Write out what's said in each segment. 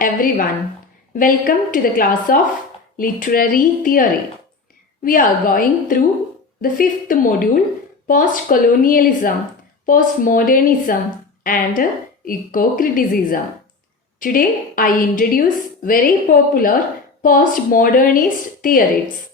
everyone. Welcome to the class of Literary Theory. We are going through the fifth module, Post-Colonialism, Postmodernism and Eco-Criticism. Today I introduce very popular postmodernist theories.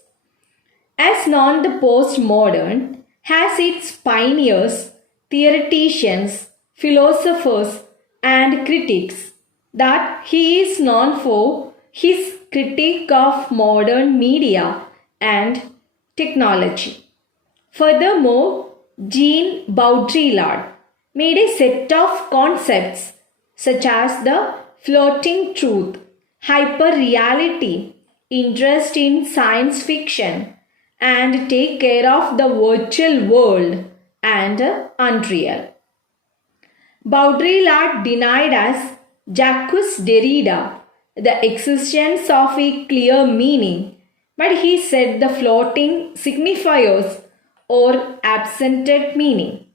As known, the postmodern has its pioneers, theoreticians, philosophers and critics. That he is known for his critique of modern media and technology. Furthermore, Jean Baudrillard made a set of concepts such as the floating truth, hyperreality, interest in science fiction, and take care of the virtual world and unreal. Baudrillard denied as Jacques Derida the existence of a clear meaning, but he said the floating signifiers or absented meaning,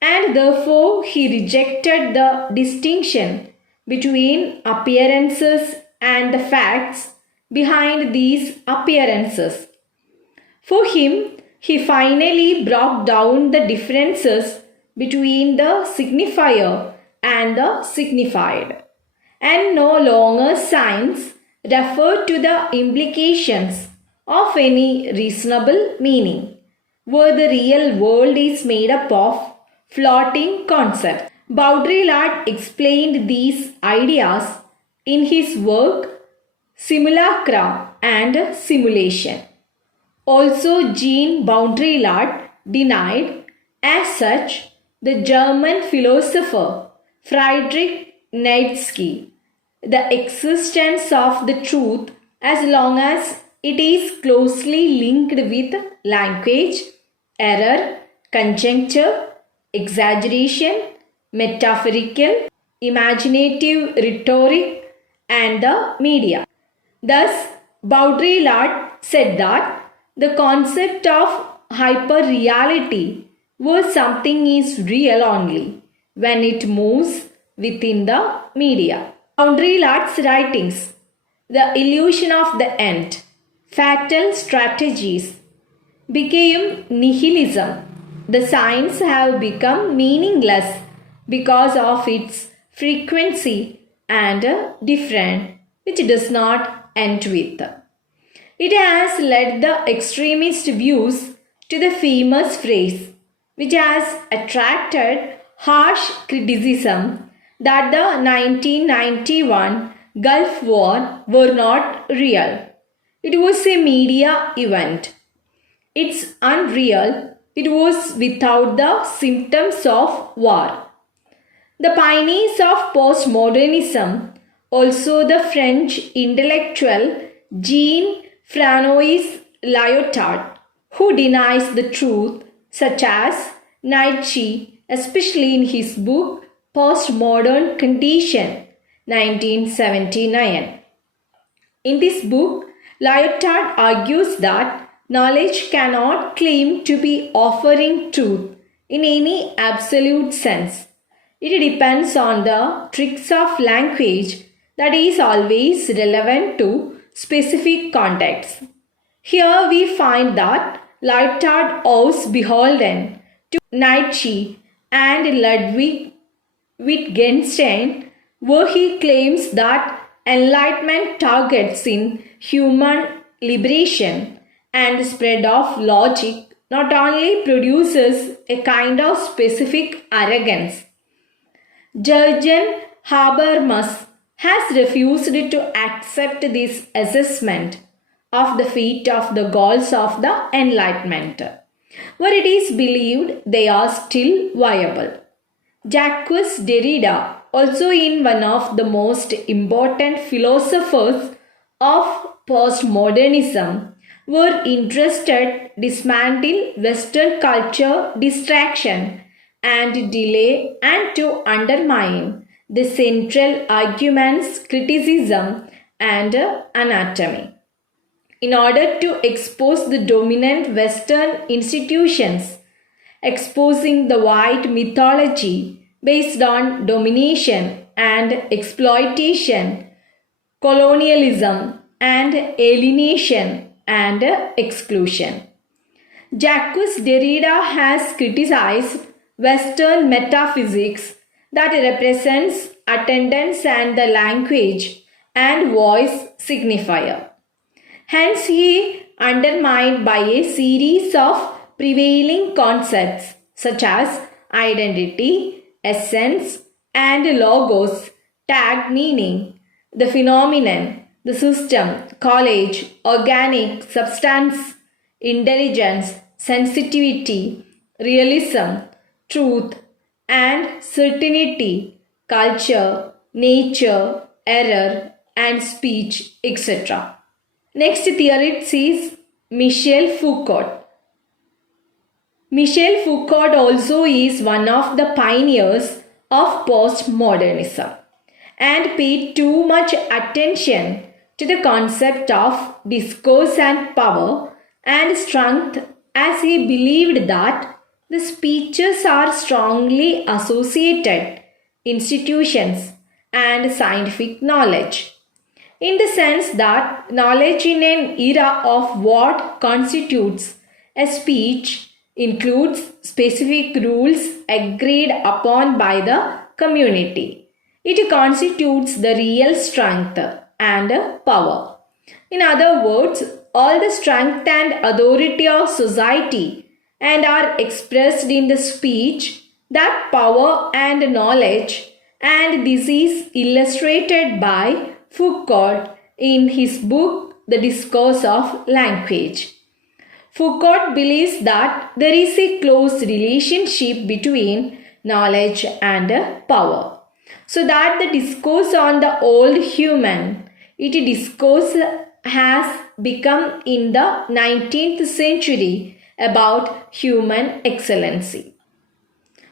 and therefore he rejected the distinction between appearances and the facts behind these appearances. For him, he finally broke down the differences between the signifier and the signified, and no longer science referred to the implications of any reasonable meaning, where the real world is made up of floating concepts. Baudrillard explained these ideas in his work Simulacra and Simulation. Also, Jean Baudrillard denied, as such, the German philosopher Friedrich Nietzsche the existence of the truth as long as it is closely linked with language, error, conjecture, exaggeration, metaphorical, imaginative rhetoric, and the media. Thus, Baudrillard said that the concept of hyperreality where something is real only when it moves within the media. Baudrillard's writings, The Illusion of the End, Fatal Strategies, became nihilism. The signs have become meaningless because of its frequency and different, which does not end with. It has led the extremist views to the famous phrase, which has attracted harsh criticism, that the 1991 Gulf War were not real. It was a media event. It's unreal. It was without the symptoms of war. The pioneers of postmodernism, also the French intellectual Jean Franois Lyot, who denies the truth, such as Nietzsche, especially in his book Postmodern Condition, 1979. In this book, Lyot argues that knowledge cannot claim to be offering truth in any absolute sense. It depends on the tricks of language that is always relevant to specific contexts. Here we find that Lyot owes beholden to Nietzsche and Ludwig Wittgenstein, where he claims that Enlightenment targets in human liberation and spread of logic not only produces a kind of specific arrogance. Jürgen Habermas has refused to accept this assessment of the fate of the goals of the Enlightenment, where it is believed they are still viable. Jacques Derida, also in one of the most important philosophers of postmodernism, were interested dismantle Western culture distraction and delay and to undermine the central arguments criticism and anatomy. In order to expose the dominant Western institutions, exposing the white mythology based on domination and exploitation, colonialism, and alienation and exclusion. Jacques Derida has criticized Western metaphysics that represents attendance and the language and voice signifier. Hence, he undermined by a series of prevailing concepts such as identity, essence, and logos, tag meaning, the phenomenon, the system, college, organic, substance, intelligence, sensitivity, realism, truth, and certainty, culture, nature, error, and speech, etc. Next theorist is Michel Foucault. Michel Foucault also is one of the pioneers of postmodernism and paid too much attention to the concept of discourse and power and strength, as he believed that the speeches are strongly associated institutions and scientific knowledge, in the sense that knowledge in an era of what constitutes a speech includes specific rules agreed upon by the community. It constitutes the real strength and power. In other words, all the strength and authority of society and are expressed in the speech, that power and knowledge, and this is illustrated by Foucault in his book The Discourse of Language. Foucault believes that there is a close relationship between knowledge and power, so that the discourse on the old human, discourse has become in the 19th century about human excellency.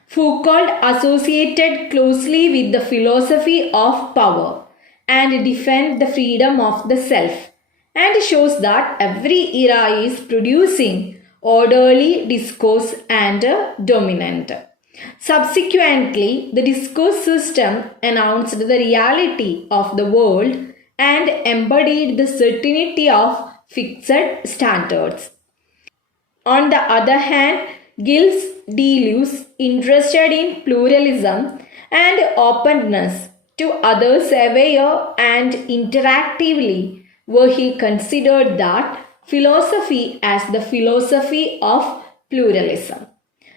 Foucault associated closely with the philosophy of power and defend the freedom of the self, and shows that every era is producing orderly discourse and dominant. Subsequently, the discourse system announced the reality of the world and embodied the certainty of fixed standards. On the other hand, Gilles Deleuze, interested in pluralism and openness to others aware and interactively, where he considered that philosophy as the philosophy of pluralism.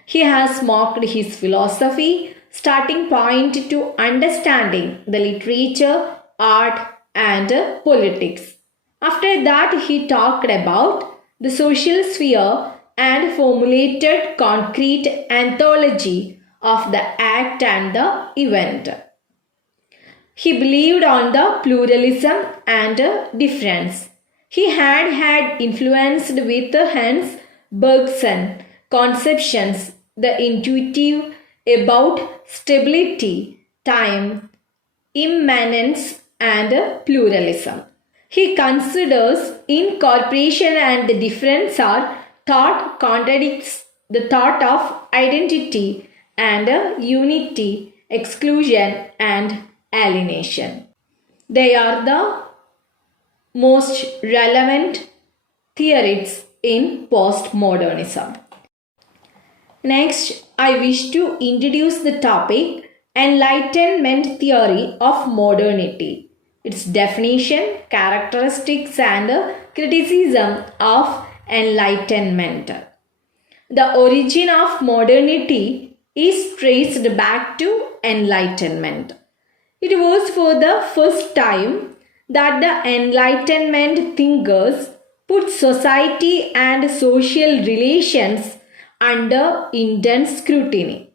He has marked his philosophy starting point to understanding the literature, art, and politics. After that, he talked about the social sphere and formulated concrete anthology of the act and the event. He believed on the pluralism and difference. He had influenced with Hans Bergson conceptions, the intuitive about stability, time, immanence, and pluralism. He considers incorporation and difference are thought contradicts the thought of identity and unity, exclusion, and alienation. They are the most relevant theorists in postmodernism. Next, I wish to introduce the topic Enlightenment theory of modernity, its definition, characteristics, and criticism of Enlightenment. The origin of modernity is traced back to Enlightenment. It was for the first time that the Enlightenment thinkers put society and social relations under intense scrutiny.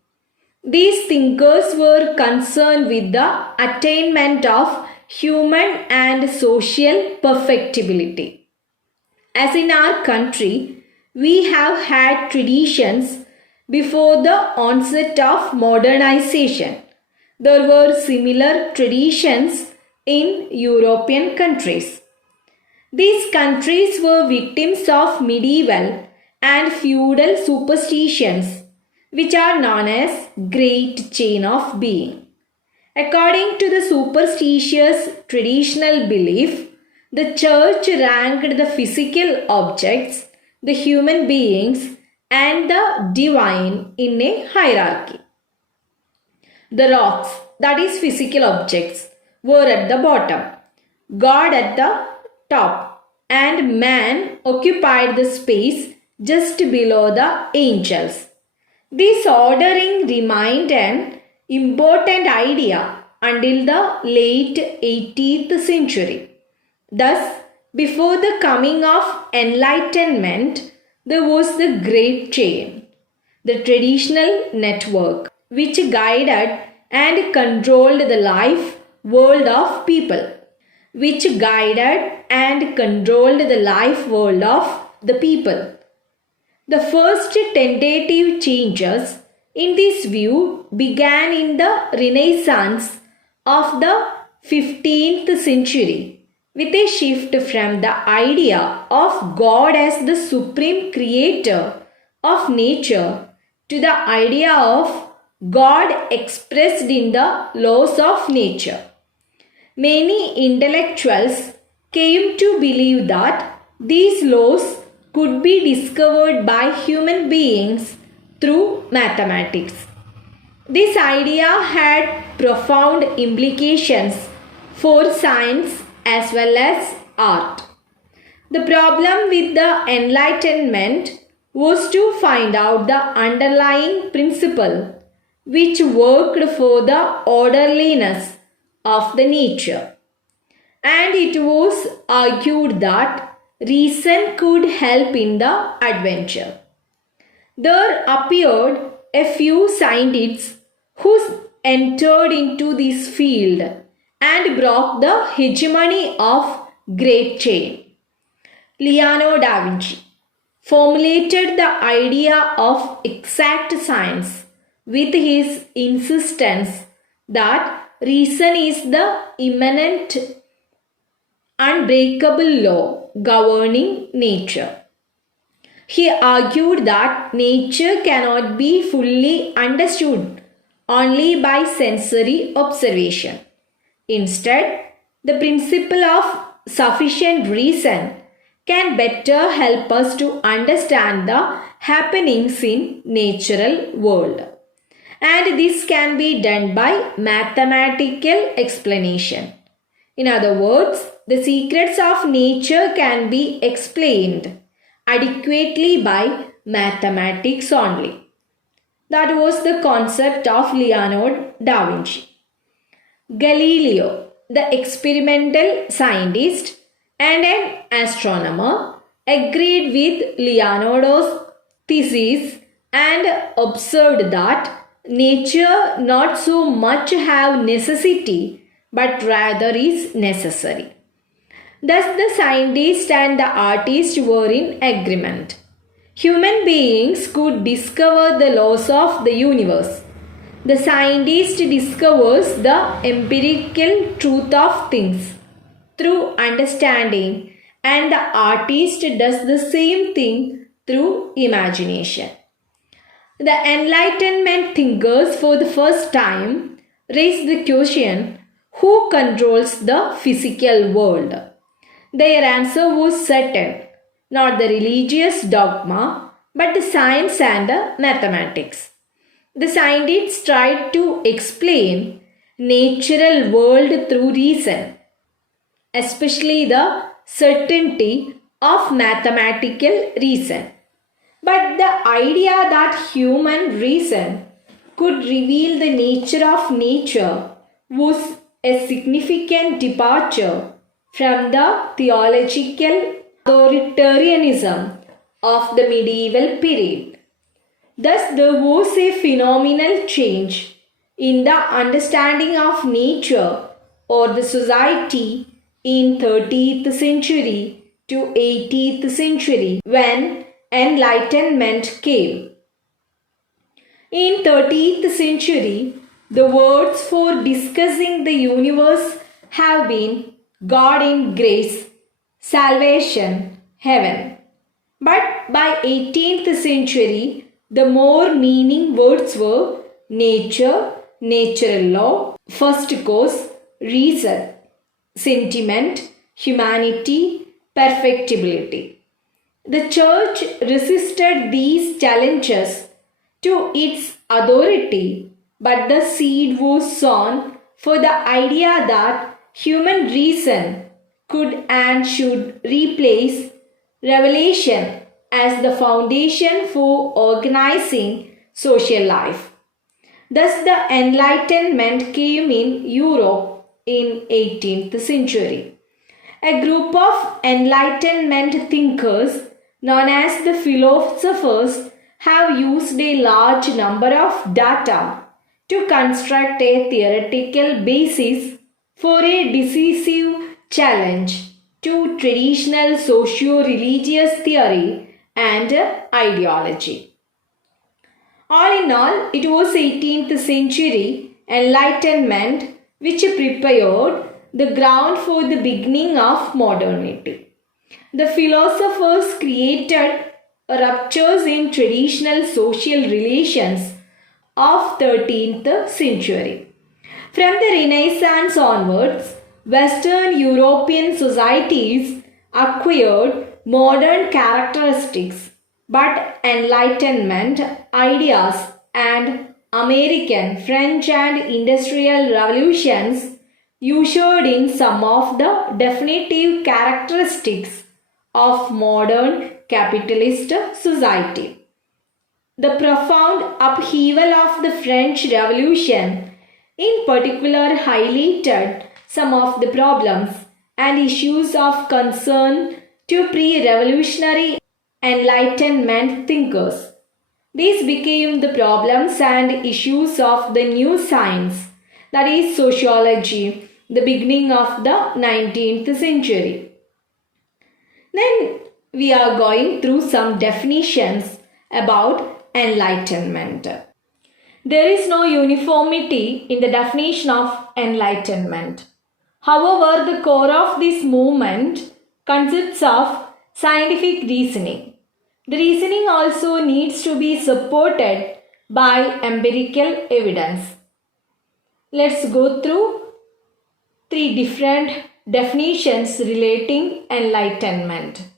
These thinkers were concerned with the attainment of human and social perfectibility. As in our country, we have had traditions before the onset of modernization. There were similar traditions in European countries. These countries were victims of medieval and feudal superstitions, which are known as Great Chain of Being. According to the superstitious traditional belief, the church ranked the physical objects, the human beings, and the divine in a hierarchy. The rocks, that is physical objects, were at the bottom, God at the top, and man occupied the space just below the angels. This ordering remained an important idea until the late 18th century. Thus, before the coming of Enlightenment, there was the great chain, the traditional network, which guided and controlled the life world of people. Which guided and controlled the life world of the people. The first tentative changes in this view began in the Renaissance of the 15th century with a shift from the idea of God as the supreme creator of nature to the idea of God expressed in the laws of nature. Many intellectuals came to believe that these laws could be discovered by human beings through mathematics. This idea had profound implications for science as well as art. The problem with the Enlightenment was to find out the underlying principle which worked for the orderliness of the nature. And it was argued that reason could help in the adventure. There appeared a few scientists who entered into this field and broke the hegemony of great chain. Leonardo da Vinci formulated the idea of exact science with his insistence that reason is the immanent, unbreakable law governing nature. He argued that nature cannot be fully understood only by sensory observation. Instead, the principle of sufficient reason can better help us to understand the happenings in natural world. And this can be done by mathematical explanation. In other words, the secrets of nature can be explained adequately by mathematics only. That was the concept of Leonardo da Vinci. Galileo, the experimental scientist and an astronomer, agreed with Leonardo's thesis and observed that nature not so much have necessity but rather is necessary. Thus the scientist and the artist were in agreement. Human beings could discover the laws of the universe. The scientist discovers the empirical truth of things through understanding, and the artist does the same thing through imagination. The Enlightenment thinkers for the first time raised the question, who controls the physical world? Their answer was certain, not the religious dogma, but the science and the mathematics. The scientists tried to explain natural world through reason, especially the certainty of mathematical reason. But the idea that human reason could reveal the nature of nature was a significant departure from the theological authoritarianism of the medieval period. Thus, there was a phenomenal change in the understanding of nature or the society in 13th century to 18th century when Enlightenment came. In 13th century, the words for discussing the universe have been God in grace, salvation, heaven. But by 18th century, the more meaning words were nature, natural law, first cause, reason, sentiment, humanity, perfectibility. The church resisted these challenges to its authority, but the seed was sown for the idea that human reason could and should replace revelation as the foundation for organizing social life. Thus the Enlightenment came in Europe in 18th century. A group of Enlightenment thinkers known as the philosophers have used a large number of data to construct a theoretical basis for a decisive challenge to traditional socio-religious theory and ideology. All in all, it was 18th century Enlightenment which prepared the ground for the beginning of modernity. The philosophers created ruptures in traditional social relations of 13th century. From the Renaissance onwards, Western European societies acquired modern characteristics, but Enlightenment ideas and American, French and industrial revolutions ushered in some of the definitive characteristics of modern capitalist society. The profound upheaval of the French Revolution in particular highlighted some of the problems and issues of concern to pre-revolutionary Enlightenment thinkers. These became the problems and issues of the new science, that is sociology, the beginning of the 19th century. Then we are going through some definitions about Enlightenment. There is no uniformity in the definition of Enlightenment. However, the core of this movement consists of scientific reasoning. The reasoning also needs to be supported by empirical evidence. Let's go through three different definitions relating Enlightenment.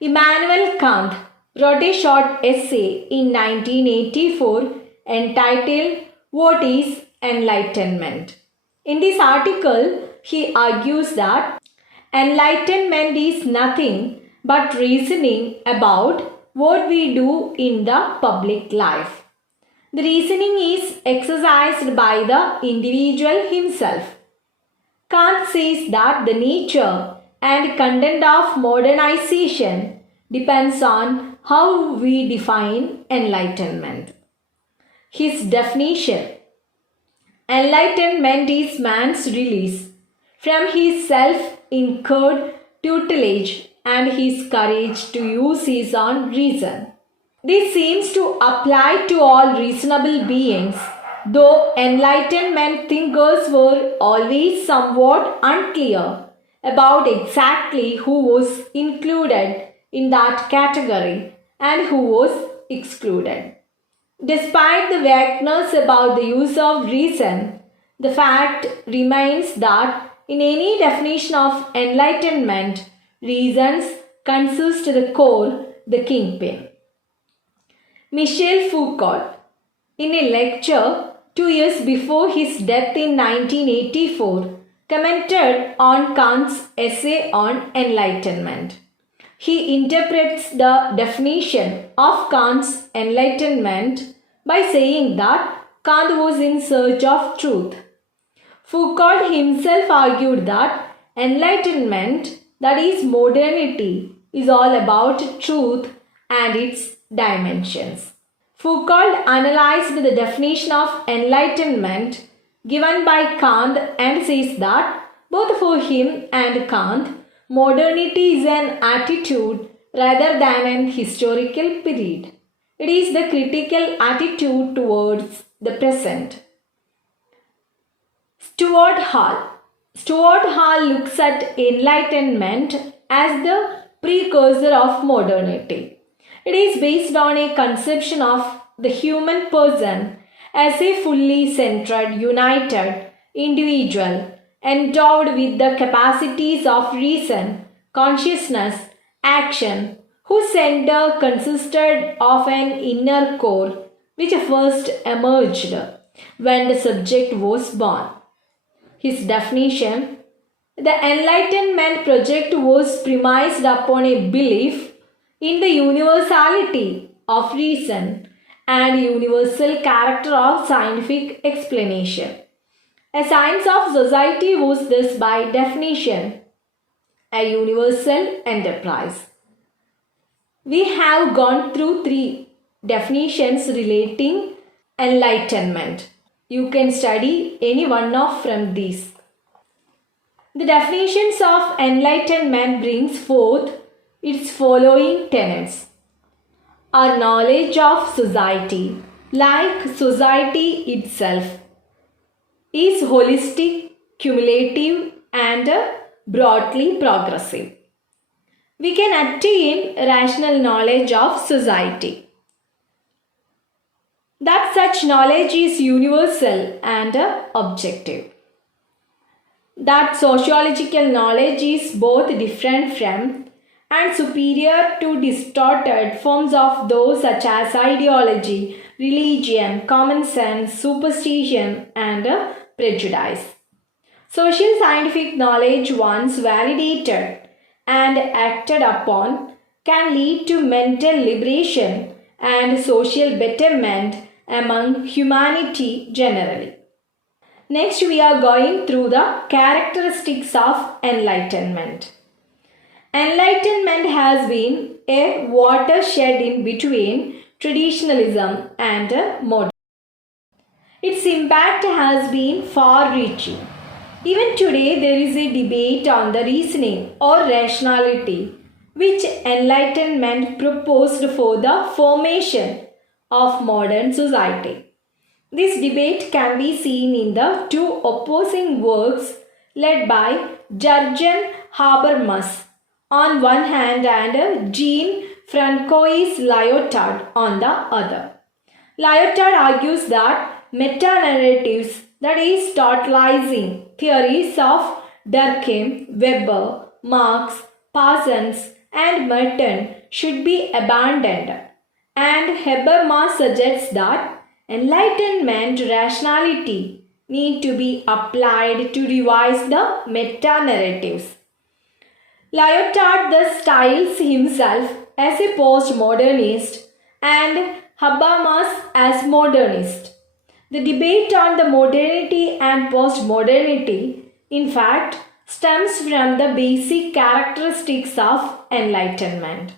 Immanuel Kant wrote a short essay in 1984 entitled "What is Enlightenment?" In this article, he argues that enlightenment is nothing but reasoning about what we do in the public life. The reasoning is exercised by the individual himself. Kant says that the nature and content of modernization depends on how we define enlightenment. His definition: enlightenment is man's release from his self-incurred tutelage and his courage to use his own reason. This seems to apply to all reasonable beings, though Enlightenment thinkers were always somewhat unclear about exactly who was included in that category and who was excluded. Despite the vagueness about the use of reason, the fact remains that in any definition of enlightenment, reasons consist the core, the kingpin. Michel Foucault, in a lecture 2 years before his death in 1984, commented on Kant's essay on enlightenment. He interprets the definition of Kant's enlightenment by saying that Kant was in search of truth. Foucault himself argued that enlightenment, that is modernity, is all about truth and its dimensions. Foucault analyzed the definition of enlightenment given by Kant and says that both for him and Kant, modernity is an attitude rather than an historical period. It is the critical attitude towards the present. Stewart Hall looks at enlightenment as the precursor of modernity. It is based on a conception of the human person as a fully centered, united individual endowed with the capacities of reason, consciousness, action, whose center consisted of an inner core which first emerged when the subject was born. His definition: the Enlightenment project was premised upon a belief in the universality of reason and universal character of scientific explanation. A science of society was thus by definition a universal enterprise. We have gone through three definitions relating enlightenment. You can study any one of from these. The definitions of enlightenment brings forth its following tenets. Our knowledge of society, like society itself, is holistic, cumulative, and broadly progressive. We can attain rational knowledge of society. That such knowledge is universal and objective. That sociological knowledge is both different from and superior to distorted forms of those such as ideology, religion, common sense, superstition, and prejudice. Social scientific knowledge, once validated and acted upon, can lead to mental liberation and social betterment among humanity generally. Next, we are going through the characteristics of enlightenment. Enlightenment has been a watershed in between traditionalism and modern. Its impact has been far-reaching. Even today, there is a debate on the reasoning or rationality which Enlightenment proposed for the formation of modern society. This debate can be seen in the two opposing works led by Jurgen Habermas on one hand and Jean-Francois Lyotard on the other. Lyotard argues that meta-narratives, that is, totalizing theories of Durkheim, Weber, Marx, Parsons, and Merton should be abandoned, and Habermas suggests that Enlightenment rationality need to be applied to revise the meta-narratives. Lyotard thus styles himself as a postmodernist and Habermas as modernist. The debate on the modernity and postmodernity, in fact, stems from the basic characteristics of Enlightenment.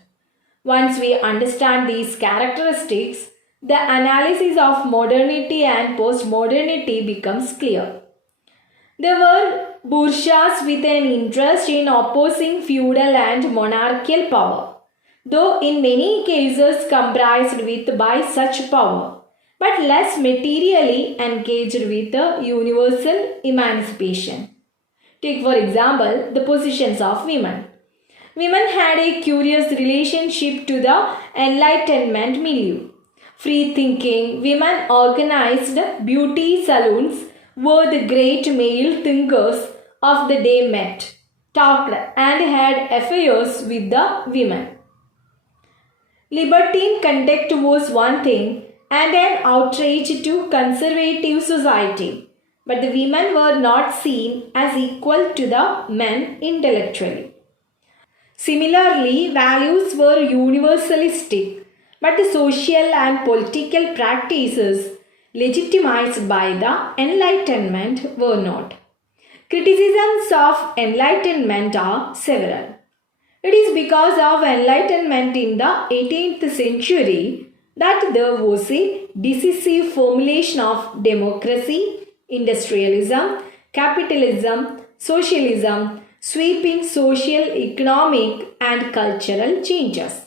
Once we understand these characteristics, the analysis of modernity and postmodernity becomes clear. There were bourgeois with an interest in opposing feudal and monarchical power, though in many cases comprised with by such power, but less materially engaged with the universal emancipation. Take for example the positions of women. Women had a curious relationship to the Enlightenment milieu. Free-thinking women organized beauty salons where the great male thinkers of the day met, talked, and had affairs with the women. Libertine conduct was one thing and an outrage to conservative society, but the women were not seen as equal to the men intellectually. Similarly, values were universalistic, but the social and political practices legitimized by the Enlightenment were not. Criticisms of Enlightenment are several. It is because of Enlightenment in the 18th century that there was a decisive formulation of democracy, industrialism, capitalism, socialism, sweeping social, economic, and cultural changes.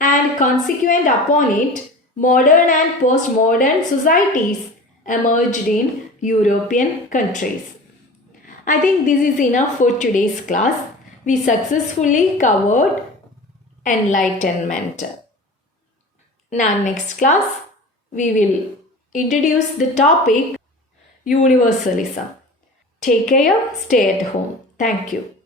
And consequent upon it, modern and postmodern societies emerged in European countries. I think this is enough for today's class. We successfully covered Enlightenment. Now next class we will introduced the topic universalism. Take care, stay at home. Thank you.